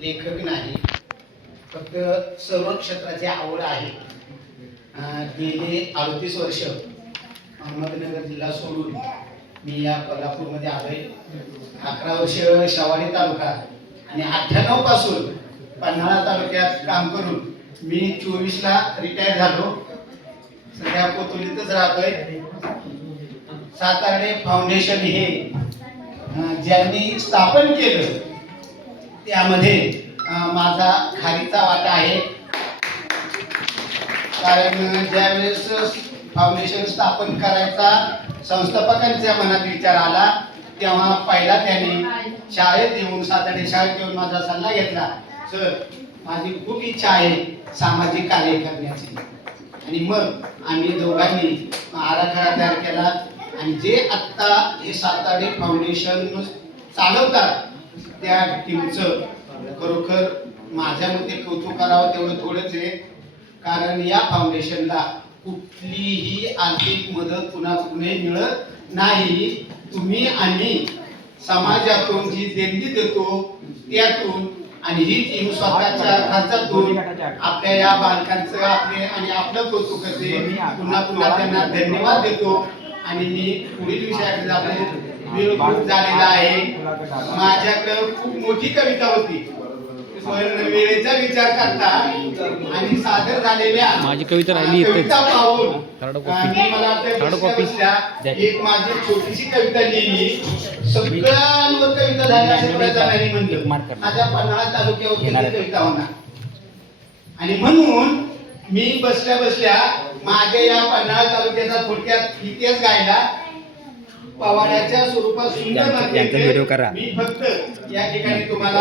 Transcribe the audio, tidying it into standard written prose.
लेखक नाही, फक्त सर्व क्षेत्राची आवड आहे. गेले 38 वर्ष अहमदनगर जिल्हा सोडून मी या कोल्हापूरमध्ये आलोय. 11 वर्ष शहावाडी तालुका आणि 98 पासून पन्हाळा तालुक्यात काम करून मी 24 ला रिटायर झालो. सध्या कोतुलीतच राहतोय. सातार्डे फाउंडेशन हे ज्यांनी स्थापन केलं त्यामध्ये माझा खारीचा वाटा आहे. कारण ज्यावेळेस फाउंडेशन स्थापन करायचा संस्थापकांच्या मनात विचार आला तेव्हा पहिला त्यांनी शाळेत येऊन सातार्डे शाळेत येऊन माझा सल्ला घेतला. सर, माझी खूप इच्छा आहे सामाजिक कार्य करण्याची. आणि मग आम्ही दोघांनी आराखडा तयार केला आणि जे आत्ता हे सातार्डे फाउंडेशन चालवतात त्या टीमचं खरोखर माझ्या मते कौतुक करावं तेवढं थोडंच आहे. कारण या फाउंडेशनला कुठलीही आर्थिक मदत कुणाकडूनही मिळत नाही. तुम्ही आम्ही समाजातून जी देणगी देतो त्यातून आणि ही टीम स्वतःच्या खर्चातून आपल्या या बालकांचं आपले आणि आपलं कौतुक करते. पुन्हा पुन्हा त्यांना धन्यवाद देतो. आणि मी पुढील विषयाकडे जातो. वेळ खूप झालेला आहे. माझ्याकडे खूप मोठी कविता होती पण वेळेचा विचार करता आणि सादर झालेल्या माझी कविता राहिली कविता पाहून मला एक माझी छोटीशी कविता लिहिली. सगळ्यांवर कविता झाली असे प्रयत्न नाही म्हणलं माझ्या पन्हाळा तालुक्यावर कविता होणार. आणि म्हणून मी बसल्या बसल्या माझ्या या पन्हाळा तालुक्याचा थोडक्यात इतिहास गायला. पवाड्याच्या स्वरूपात सुंदर मी फक्त या ठिकाणी तुम्हाला